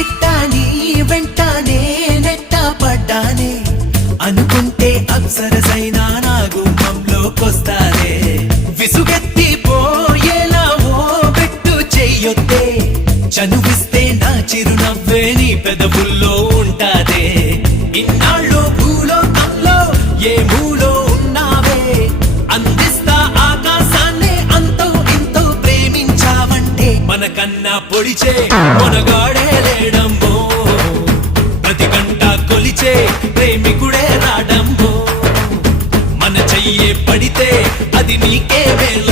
తిట్టాని వెంటానే నెట్ట పడ్డానే అనుకుంటే అప్సరసైనా నా గుమ్మంలోకొస్తానే విసుగెత్తి పోయేలా ఓ పెట్టు చెయ్యొద్దే చనువిస్తే నా చిరునవ్వే నీ పెదవుల్లో ఉంటాదే ఇన్నాళ్ళు భూలోకంలో ఏ మూలో ఉన్నావే అందిస్తా ఆకాశాన్నే అంతో ఇంతో ప్రేమించావంటే మనకన్నా పొడిచే మనగాడే లేడమ్మో ప్రతి గంట కొలిచే ప్రేమికుడే రాడమ్మో మన చెయ్యే పడితే అది నీకే వేలు